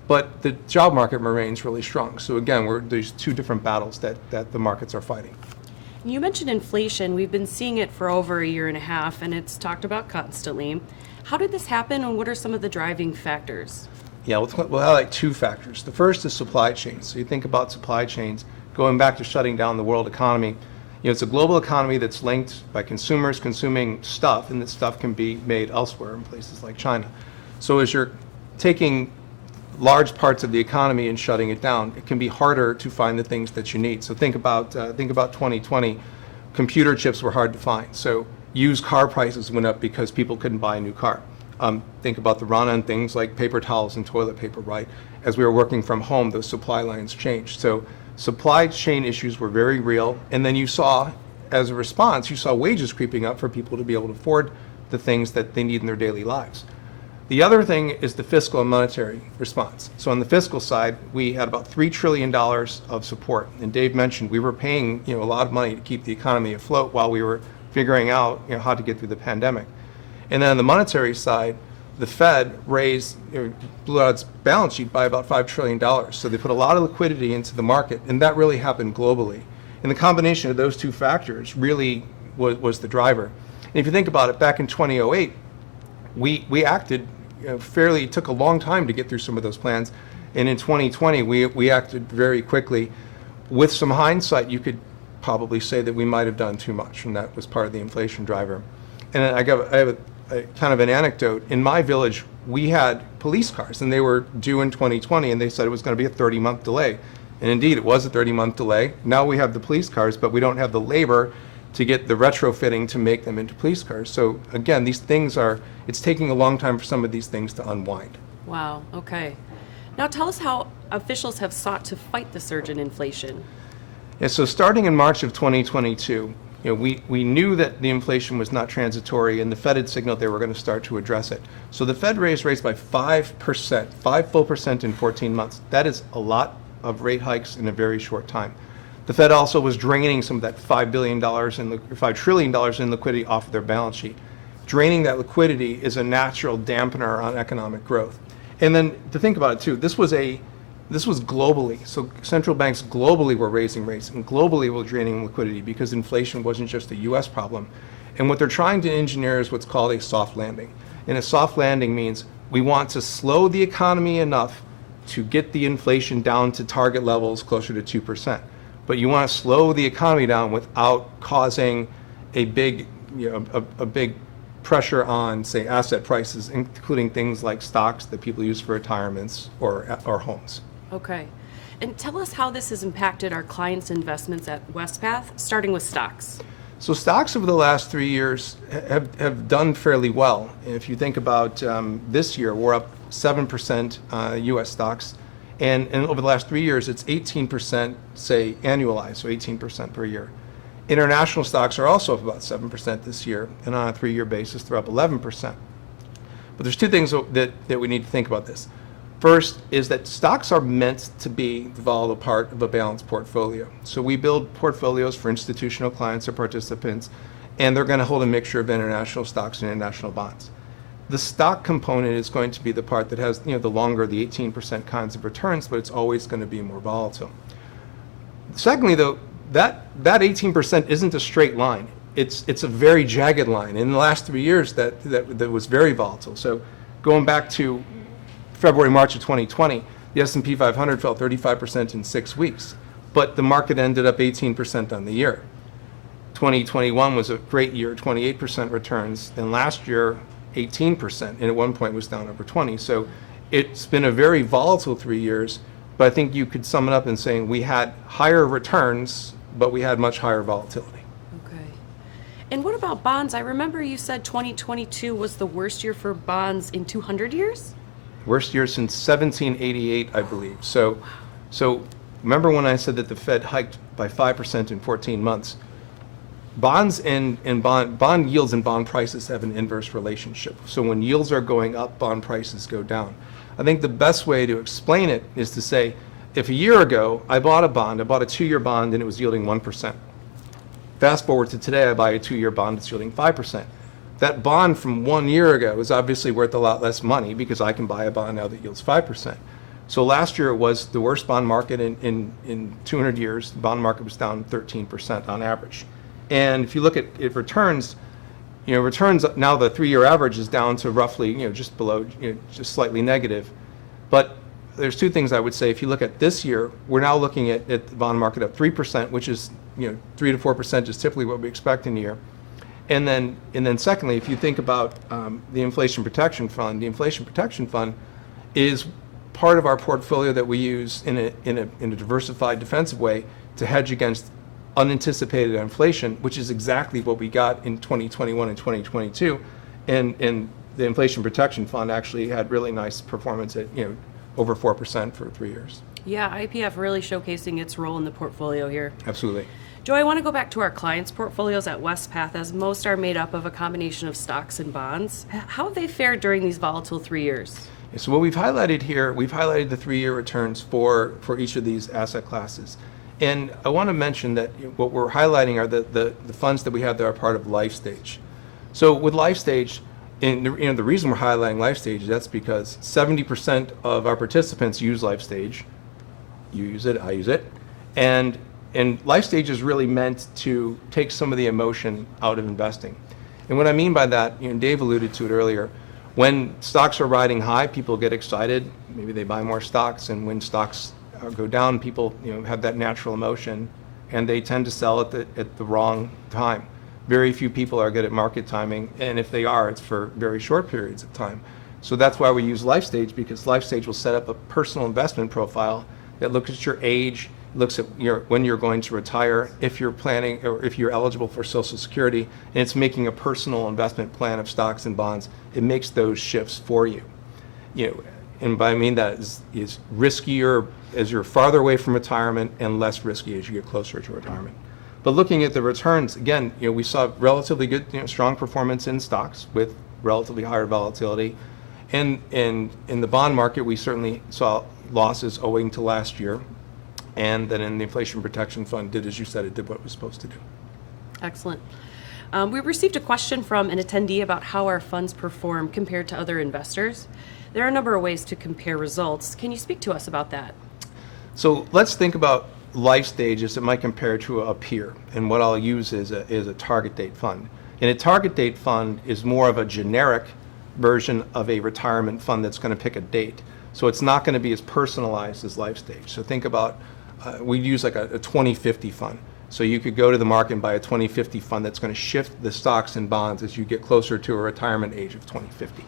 But the job market remains really strong. So again, there's two different battles that the markets are fighting. You mentioned inflation. We've been seeing it for over a year and a half, and it's talked about constantly. How did this happen, and what are some of the driving factors? Yeah, we'll highlight two factors. The first is supply chains. So you think about supply chains, going back to shutting down the world economy. It's a global economy that's linked by consumers consuming stuff, and that stuff can be made elsewhere in places like China. So as you're taking large parts of the economy and shutting it down, it can be harder to find the things that you need. So think about 2020. Computer chips were hard to find. So used car prices went up because people couldn't buy a new car. Think about the run on things like paper towels and toilet paper, right? As we were working from home, those supply lines changed. So supply chain issues were very real. And then you saw, as a response, wages creeping up for people to be able to afford the things that they need in their daily lives. The other thing is the fiscal and monetary response. So on the fiscal side, we had about $3 trillion of support. And Dave mentioned we were paying a lot of money to keep the economy afloat while we were figuring out how to get through the pandemic. And then on the monetary side, the Fed raised, blew out its balance sheet by about $5 trillion. So they put a lot of liquidity into the market, and that really happened globally. And the combination of those two factors really was the driver. And if you think about it, back in 2008, we acted fairly, it took a long time to get through some of those plans. And in 2020, we acted very quickly. With some hindsight, you could probably say that we might have done too much, and that was part of the inflation driver. And I have a kind of an anecdote. In my village, we had police cars, and they were due in 2020, and they said it was going to be a 30-month delay. And indeed, it was a 30-month delay. Now we have the police cars, but we don't have the labor to get the retrofitting to make them into police cars. So again, these things it's taking a long time for some of these things to unwind. Wow, okay. Now tell us how officials have sought to fight the surge in inflation. Yeah, so starting in March of 2022, we knew that the inflation was not transitory, and the Fed had signaled they were going to start to address it. So the Fed raised rates by 5%, 5% in 14 months. That is a lot of rate hikes in a very short time. The Fed also was draining some of that $5 trillion in liquidity off of their balance sheet. Draining that liquidity is a natural dampener on economic growth. And then to think about it too, this was globally. So central banks globally were raising rates and globally were draining liquidity because inflation wasn't just a US problem. And what they're trying to engineer is what's called a soft landing. And a soft landing means we want to slow the economy enough to get the inflation down to target levels closer to 2%. But you want to slow the economy down without causing a big pressure on, say, asset prices, including things like stocks that people use for retirements or homes. Okay. And tell us how this has impacted our clients' investments at Wespath, starting with stocks. So stocks over the last 3 years have done fairly well. If you think about this year, we're up 7% U.S. stocks. And over the last 3 years, it's 18%, say, annualized, so 18% per year. International stocks are also up about 7% this year, and on a 3-year basis, they're up 11%. But there's two things that we need to think about this. First is that stocks are meant to be the volatile part of a balanced portfolio. So we build portfolios for institutional clients or participants, and they're going to hold a mixture of international stocks and international bonds. The stock component is going to be the part that has, the longer, the 18% kinds of returns, but it's always going to be more volatile. Secondly, though, that 18% isn't a straight line. It's a very jagged line. In the last 3 years, that was very volatile. So going back to February, March of 2020, the S&P 500 fell 35% in 6 weeks, but the market ended up 18% on the year. 2021 was a great year, 28% returns, and last year, 18%, and at one point was down over 20. So it's been a very volatile 3 years, but I think you could sum it up in saying we had higher returns, but we had much higher volatility. Okay. And what about bonds? I remember you said 2022 was the worst year for bonds in 200 years? Worst year since 1788, I believe. So remember when I said that the Fed hiked by 5% in 14 months? Bonds and bond yields and bond prices have an inverse relationship. So when yields are going up, bond prices go down. I think the best way to explain it is to say, if a year ago I bought a 2-year bond, and it was yielding 1%. Fast forward to today, I buy a 2-year bond that's yielding 5%. That bond from 1 year ago is obviously worth a lot less money because I can buy a bond now that yields 5%. So last year it was the worst bond market in 200 years. The bond market was down 13% on average. And if you look at returns, returns now the 3-year average is down to roughly, just below, just slightly negative. But there's two things I would say. If you look at this year, we're now looking at the bond market up 3%, which is, 3 to 4% is typically what we expect in a year. And then secondly, if you think about the Inflation Protection Fund, the Inflation Protection Fund is part of our portfolio that we use in a diversified defensive way to hedge against unanticipated inflation, which is exactly what we got in 2021 and 2022. And the Inflation Protection Fund actually had really nice performance at over 4% for 3 years. Yeah, IPF really showcasing its role in the portfolio here. Absolutely. Joe, I want to go back to our clients' portfolios at Wespath, as most are made up of a combination of stocks and bonds. How have they fared during these volatile 3 years? So what we've highlighted here, we've highlighted the 3-year returns for each of these asset classes. And I want to mention that what we're highlighting are the funds that we have that are part of life stage. So with life stage, and the reason we're highlighting life stage, that's because 70% of our participants use life stage. You use it, I use it. And life stage is really meant to take some of the emotion out of investing. And what I mean by that, Dave alluded to it earlier, when stocks are riding high, people get excited, maybe they buy more stocks, and when stocks go down, people have that natural emotion, and they tend to sell at the wrong time. Very few people are good at market timing, and if they are, it's for very short periods of time. So that's why we use life stage, because life stage will set up a personal investment profile that looks at your age, looks at when you're going to retire, if you're planning or if you're eligible for Social Security, and it's making a personal investment plan of stocks and bonds. It makes those shifts for you. And by I mean that is riskier as you're farther away from retirement and less risky as you get closer to retirement. But looking at the returns, again, we saw relatively good, strong performance in stocks with relatively higher volatility. And in the bond market, we certainly saw losses owing to last year. And then in the Inflation Protection Fund did, as you said, it did what it was supposed to do. Excellent. We received a question from an attendee about how our funds perform compared to other investors. There are a number of ways to compare results. Can you speak to us about that? So let's think about life stages that might compare to a peer. And what I'll use is a target date fund. And a target date fund is more of a generic version of a retirement fund that's going to pick a date. So it's not going to be as personalized as life stage. So think about, we use like a 2050 fund. So you could go to the market and buy a 2050 fund that's going to shift the stocks and bonds as you get closer to a retirement age of 2050.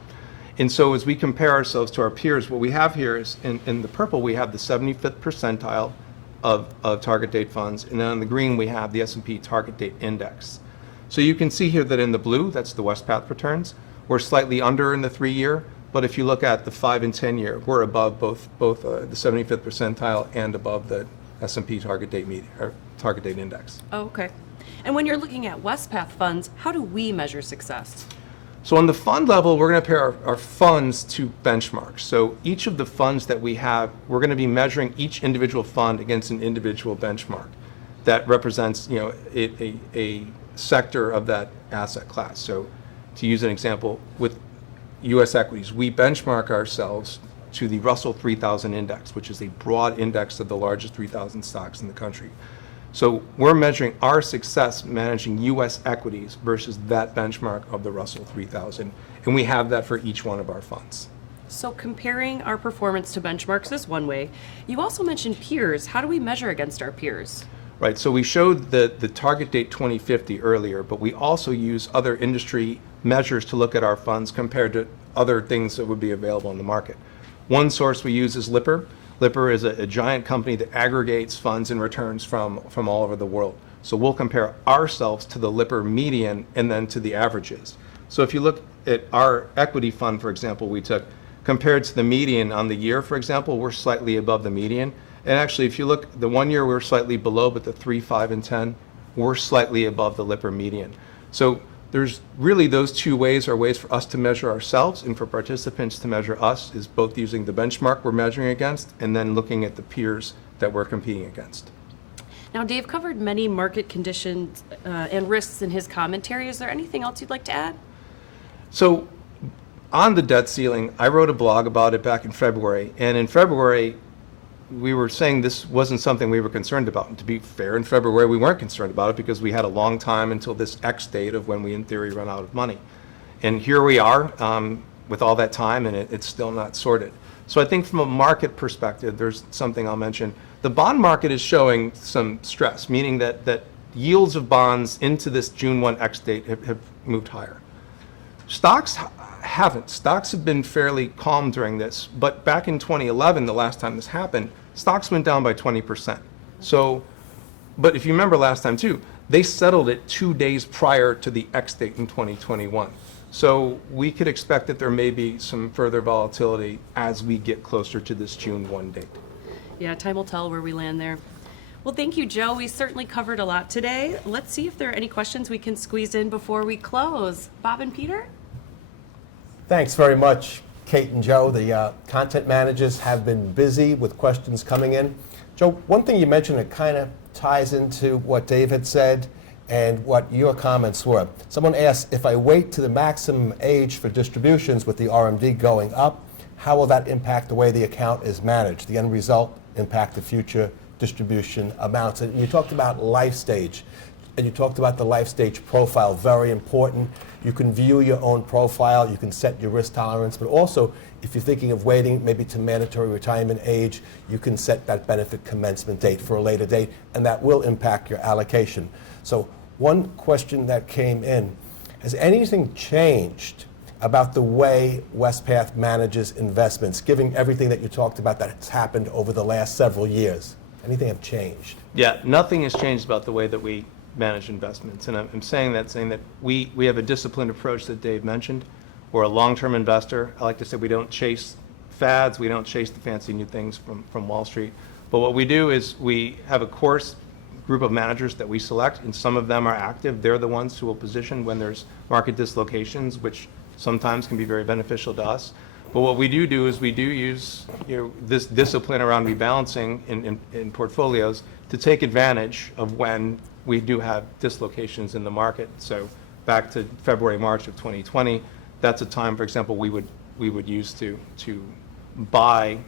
And so as we compare ourselves to our peers, what we have here is, in the purple, we have the 75th percentile of target date funds. And then in the green, we have the S&P target date index. So you can see here that in the blue, that's the Wespath returns. We're slightly under in the 3-year. But if you look at the 5 and 10-year, we're above both the 75th percentile and above the S&P target date target date index. Oh, okay. And when you're looking at Wespath funds, how do we measure success? So on the fund level, we're going to compare our funds to benchmarks. So each of the funds that we have, we're going to be measuring each individual fund against an individual benchmark that represents, a sector of that asset class. So to use an example, with U.S. equities, we benchmark ourselves to the Russell 3000 index, which is a broad index of the largest 3,000 stocks in the country. So we're measuring our success managing U.S. equities versus that benchmark of the Russell 3000, and we have that for each one of our funds. So comparing our performance to benchmarks is one way. You also mentioned peers. How do we measure against our peers? Right, so we showed the target date 2050 earlier, but we also use other industry measures to look at our funds compared to other things that would be available in the market. One source we use is Lipper. Lipper is a giant company that aggregates funds and returns from all over the world. So we'll compare ourselves to the Lipper median and then to the averages. So if you look at our equity fund, for example, we took, compared to the median on the year, for example, we're slightly above the median. And actually, if you look, the 1 year we're slightly below, but the 3, 5, and 10, we're slightly above the Lipper median. So there's really those two ways are ways for us to measure ourselves and for participants to measure us, is both using the benchmark we're measuring against and then looking at the peers that we're competing against. Now, Dave covered many market conditions and risks in his commentary. Is there anything else you'd like to add? So on the debt ceiling, I wrote a blog about it back in February. And in February, we were saying this wasn't something we were concerned about. And to be fair, in February, we weren't concerned about it because we had a long time until this X date of when we, in theory, run out of money. And here we are with all that time, and it's still not sorted. So I think from a market perspective, there's something I'll mention. The bond market is showing some stress, meaning that yields of bonds into this June 1 X date have moved higher. Stocks haven't. Stocks have been fairly calm during this, but back in 2011, the last time this happened, stocks went down by 20%. So, but if you remember last time too, they settled it 2 days prior to the X date in 2021. So we could expect that there may be some further volatility as we get closer to this June 1 date. Yeah, time will tell where we land there. Well, thank you, Joe. We certainly covered a lot today. Let's see if there are any questions we can squeeze in before we close. Bob and Peter? Thanks very much, Kate and Joe. The content managers have been busy with questions coming in. Joe, one thing you mentioned that kind of ties into what Dave had said and what your comments were. Someone asked, if I wait to the maximum age for distributions with the RMD going up, how will that impact the way the account is managed? The end result, impact the future distribution amounts. And you talked about life stage, and you talked about the life stage profile, very important. You can view your own profile, you can set your risk tolerance, but also if you're thinking of waiting maybe to mandatory retirement age, you can set that benefit commencement date for a later date, and that will impact your allocation. So one question that came in, has anything changed about the way Wespath manages investments, given everything that you talked about that's happened over the last several years? Anything have changed? Yeah, nothing has changed about the way that we manage investments. And I'm saying that we have a disciplined approach that Dave mentioned. We're a long-term investor. I like to say we don't chase fads. We don't chase the fancy new things from Wall Street. But what we do is we have a course group of managers that we select, and some of them are active. They're the ones who will position when there's market dislocations, which sometimes can be very beneficial to us. But what we do is we do use this discipline around rebalancing in portfolios to take advantage of when we do have dislocations in the market. So back to February, March of 2020, that's a time, for example, we would use to buy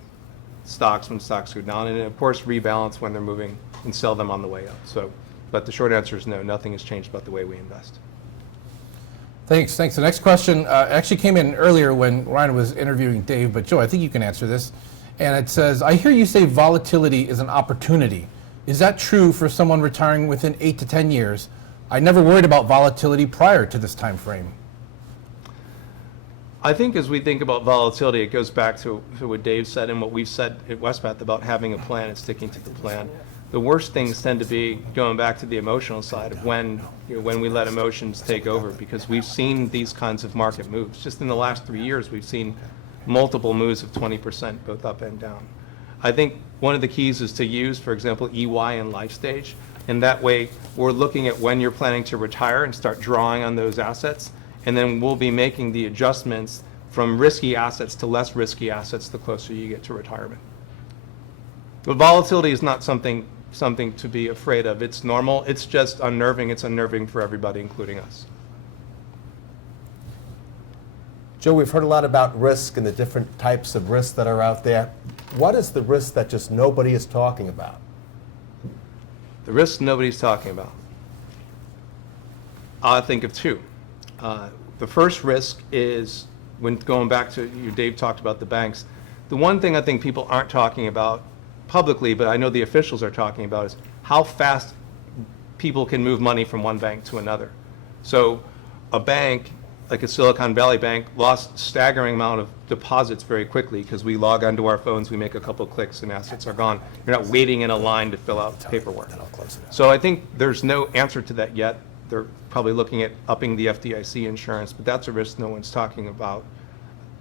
stocks when stocks go down, and of course rebalance when they're moving and sell them on the way up. So, but the short answer is no, nothing has changed about the way we invest. Thanks. The next question actually came in earlier when Ryan was interviewing Dave, but Joe, I think you can answer this. And it says, I hear you say volatility is an opportunity. Is that true for someone retiring within 8 to 10 years? I never worried about volatility prior to this time frame. I think as we think about volatility, it goes back to what Dave said and what we've said at Wespath about having a plan and sticking to the plan. The worst things tend to be going back to the emotional side of when we let emotions take over, because we've seen these kinds of market moves. Just in the last 3 years, we've seen multiple moves of 20% both up and down. I think one of the keys is to use, for example, EY and life stage, and that way we're looking at when you're planning to retire and start drawing on those assets, and then we'll be making the adjustments from risky assets to less risky assets the closer you get to retirement. But volatility is not something to be afraid of. It's normal. It's just unnerving. It's unnerving for everybody, including us. Joe, we've heard a lot about risk and the different types of risks that are out there. What is the risk that just nobody is talking about? The risk nobody's talking about. I think of two. The first risk is, when going back to you, Dave talked about the banks. The one thing I think people aren't talking about publicly, but I know the officials are talking about, is how fast people can move money from one bank to another. So a bank, like a Silicon Valley bank, lost staggering amount of deposits very quickly because we log onto our phones, we make a couple clicks, and assets are gone. You're not waiting in a line to fill out paperwork. So I think there's no answer to that yet. They're probably looking at upping the FDIC insurance, but that's a risk no one's talking about,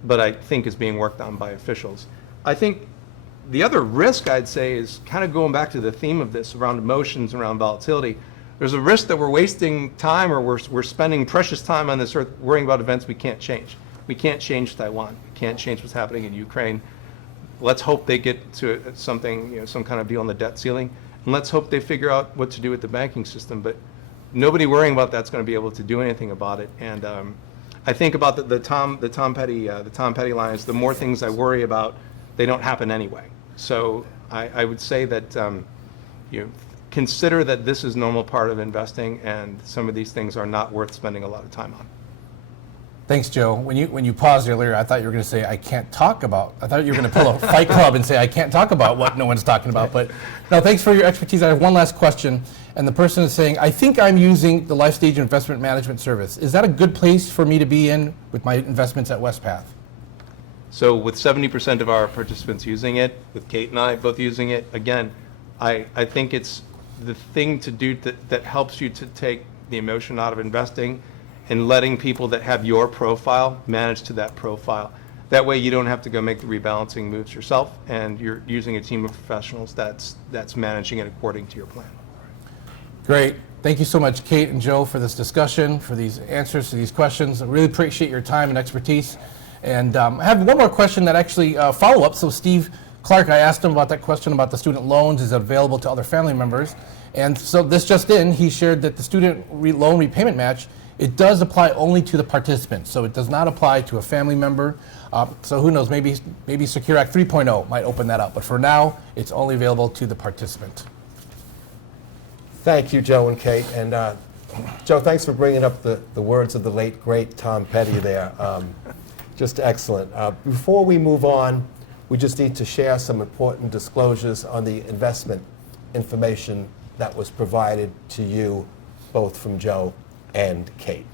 but I think is being worked on by officials. I think the other risk, I'd say, is kind of going back to the theme of this around emotions, around volatility. There's a risk that we're wasting time, or we're spending precious time on this earth worrying about events we can't change. We can't change Taiwan. We can't change what's happening in Ukraine. Let's hope they get to something, some kind of deal on the debt ceiling, and let's hope they figure out what to do with the banking system. But nobody worrying about that's going to be able to do anything about it. And I think about the Tom Petty line is, the more things I worry about, they don't happen anyway. So I would say that consider that this is a normal part of investing, and some of these things are not worth spending a lot of time on. Thanks, Joe. When you paused earlier, I thought you were going to say, I can't talk about. I thought you were going to pull a Fight Club and say, I can't talk about what no one's talking about. But no, thanks for your expertise. I have one last question. And the person is saying, I think I'm using the Life Stage Investment Management Service. Is that a good place for me to be in with my investments at Wespath? So with 70% of our participants using it, with Kate and I both using it, again, I think it's the thing to do that helps you to take the emotion out of investing, and letting people that have your profile manage to that profile. That way you don't have to go make the rebalancing moves yourself, and you're using a team of professionals that's managing it according to your plan. Great. Thank you so much, Kate and Joe, for this discussion, for these answers to these questions. I really appreciate your time and expertise. And I have one more question that actually follow up. So Steve Clark, I asked him about that question about the student loans. Is it available to other family members? And so this just in, he shared that the student loan repayment match, it does apply only to the participant. So it does not apply to a family member. So who knows, maybe Secure Act 3.0 might open that up. But for now, it's only available to the participant. Thank you, Joe and Kate. And Joe, thanks for bringing up the words of the late, great Tom Petty there. Just excellent. Before we move on, we just need to share some important disclosures on the investment information that was provided to you, both from Joe and Kate.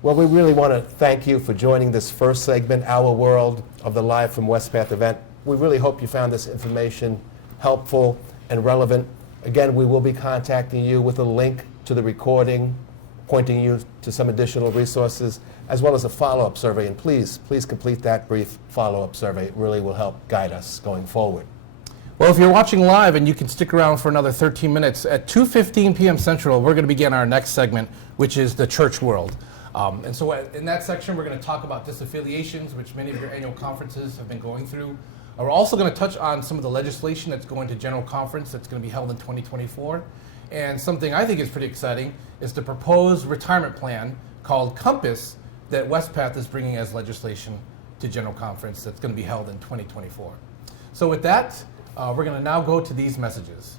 Well, we really want to thank you for joining this first segment, Our World of the Live from Wespath event. We really hope you found this information helpful and relevant. Again, we will be contacting you with a link to the recording, pointing you to some additional resources, as well as a follow-up survey. And please complete that brief follow-up survey. It really will help guide us going forward. Well, if you're watching live and you can stick around for another 13 minutes, at 2:15 p.m. Central, we're going to begin our next segment, which is the church world. And so in that section, we're going to talk about disaffiliations, which many of your annual conferences have been going through. We're also going to touch on some of the legislation that's going to General Conference that's going to be held in 2024. And something I think is pretty exciting is the proposed retirement plan called Compass that Wespath is bringing as legislation to General Conference that's going to be held in 2024. So with that, we're going to now go to these messages.